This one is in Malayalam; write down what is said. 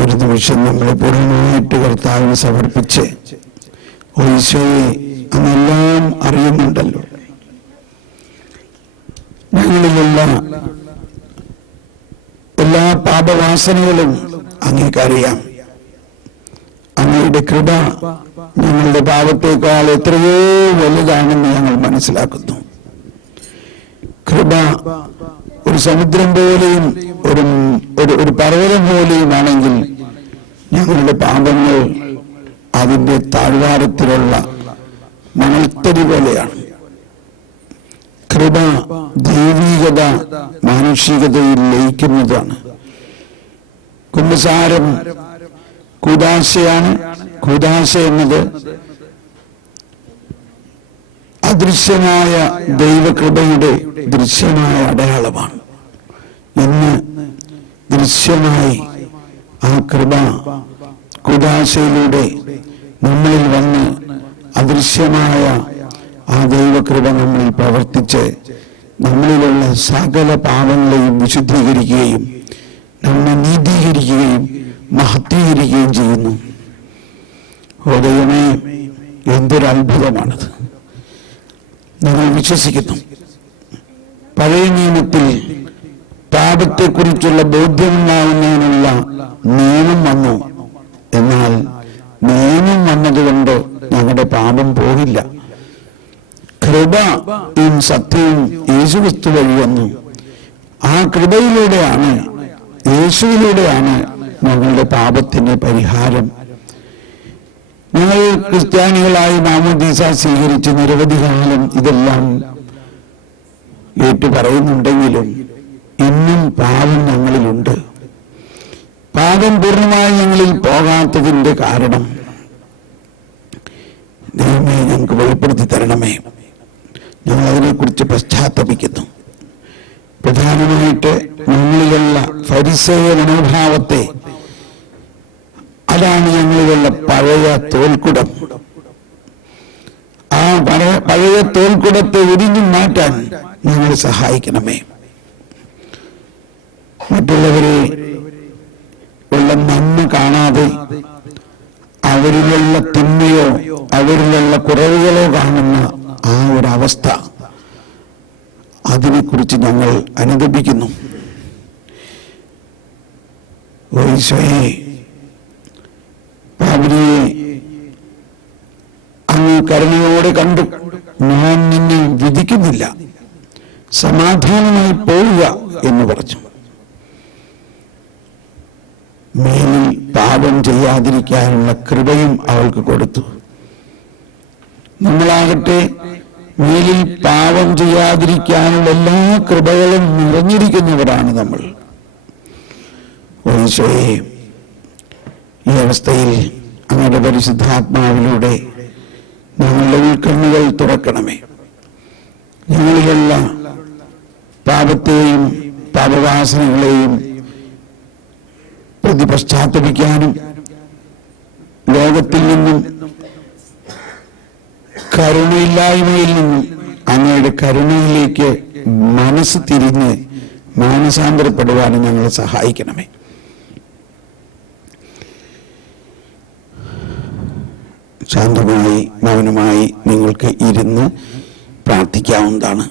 ഒരു നിമിഷം നമ്മളെ പൂർണ്ണമായിട്ട് കർത്താവിന് സമർപ്പിച്ച്, ഈശോയെ അന്നെല്ലാം അറിയുന്നുണ്ടല്ലോ, ഞങ്ങളിലുള്ള എല്ലാ പാപവാസനകളും അങ്ങേക്കറിയാം. അങ്ങയുടെ കൃപ ഞങ്ങളുടെ പാപത്തേക്കാൾ എത്രയോ വലുതാണെന്ന് ഞങ്ങൾ മനസ്സിലാക്കുന്നു. കൃപ ഒരു സമുദ്രം പോലെയും ഒരു പർവ്വതം പോലെയുമാണെങ്കിൽ ഞങ്ങളുടെ പാപങ്ങൾ അതിൻ്റെ താഴ്വാരത്തിലുള്ള മണൽത്തരി പോലെയാണ്. കൃപ ദൈവികത മാനുഷികതയിൽ ലയിക്കുന്നതാണ്. കുമ്പസാരം കൂദാശയാണ്. കൂദാശ എന്നത് അദൃശ്യമായ ദൈവകൃപയുടെ ദൃശ്യമായ അടയാളമാണ്. ഇന്ന് ദൃശ്യമായി ആ കൃപ കൂദാശയിലൂടെ നമ്മളിൽ വന്ന് അദൃശ്യമായ ആ ദൈവകൃപ നമ്മളിൽ പ്രവർത്തിച്ച് നമ്മളിലുള്ള സകല പാപങ്ങളെയും വിശുദ്ധീകരിക്കുകയും നമ്മെ നീതീകരിക്കുകയും മഹത്വീകരിക്കുകയും ചെയ്യുന്നു. ദൈവമേ, എന്തൊരത്ഭുതമാണത്! ഞങ്ങൾ വിശ്വസിക്കുന്നു. പഴയ നിയമത്തിൽ പാപത്തെക്കുറിച്ചുള്ള ബോധ്യമുണ്ടാകുന്നതിനുള്ള നിയമം വന്നു. എന്നാൽ നിയമം വന്നതുകൊണ്ട് ഞങ്ങളുടെ പാപം പോകില്ല. കൃപയും സത്യവും യേശുക്രിസ്തു വഴി വന്നു. ആ കൃപയിലൂടെയാണ്, യേശുവിലൂടെയാണ് ഞങ്ങളുടെ പാപത്തിന് പരിഹാരം. ഞങ്ങൾ ക്രിസ്ത്യാനികളായി മാമോദീസ സ്വീകരിച്ച് നിരവധി കാലം ഇതെല്ലാം ഏറ്റു പറയുന്നുണ്ടെങ്കിലും ഇന്നും പാപം ഞങ്ങളിലുണ്ട്. പാപം പൂർണ്ണമായി ഞങ്ങളിൽ പോകാത്തതിൻ്റെ കാരണം ദൈവമേ ഞങ്ങൾക്ക് വെളിപ്പെടുത്തി തരണമേ. ഞങ്ങൾ അതിനെക്കുറിച്ച് പശ്ചാത്തപിക്കുന്നു. പ്രധാനമായിട്ട് ഞങ്ങളിലുള്ള ഫരിസേയ മനോഭാവത്തെ, അതാണ് ഞങ്ങളിലുള്ള പഴയ തോൽക്കുടം. ആ പഴയ തോൽക്കുടത്തെ ഉരിഞ്ഞു മാറ്റാൻ ഞങ്ങൾ സഹായിക്കണമേ. മറ്റുള്ളവരെ ഉള്ള നന്മ കാണാതെ അവരിലുള്ള തിന്മയോ അവരിലുള്ള കുറവുകളോ കാണുന്ന ആ ഒരവസ്ഥ, അതിനെക്കുറിച്ച് ഞങ്ങൾ അനുദപിക്കുന്നു. ഈശോയെ, പാപിനിയെ അങ്ങ് കരുണയോടെ കണ്ടു. ഞാൻ നിന്നെ വിധിക്കുന്നില്ല, സമാധാനമായി പോവുക എന്ന് പറഞ്ഞു. മേലിൽ പാപം ചെയ്യാതിരിക്കാനുള്ള കൃപയും അവൾക്ക് കൊടുത്തു. നമ്മളാകട്ടെ മേലിൽ പാപം ചെയ്യാതിരിക്കാനുള്ള എല്ലാ കൃപകളും നിറഞ്ഞിരിക്കുന്നവരാണ് നമ്മൾ. ഈശോയെ, ഈ അവസ്ഥയിൽ അങ്ങയുടെ പരിശുദ്ധാത്മാവിലൂടെ ഞങ്ങളുടെ ഉൾക്കണ്ണുകൾ തുറക്കണമേ. ഞങ്ങളിലുള്ള പാപത്തെയും പാപവാസനകളെയും പ്രതി പശ്ചാത്തപിക്കാനും ലോകത്തിൽ നിന്നും കരുണയില്ലായ്മയിൽ നിന്നും അങ്ങയുടെ കരുണയിലേക്ക് മനസ്സ് തിരിഞ്ഞ് മാനസാന്തരപ്പെടുവാനും ഞങ്ങളെ സഹായിക്കണമേ. ശാന്തമായി മൗനമായി നിങ്ങൾക്ക് ഇരുന്ന് പ്രാർത്ഥിക്കാവുന്നതാണ്.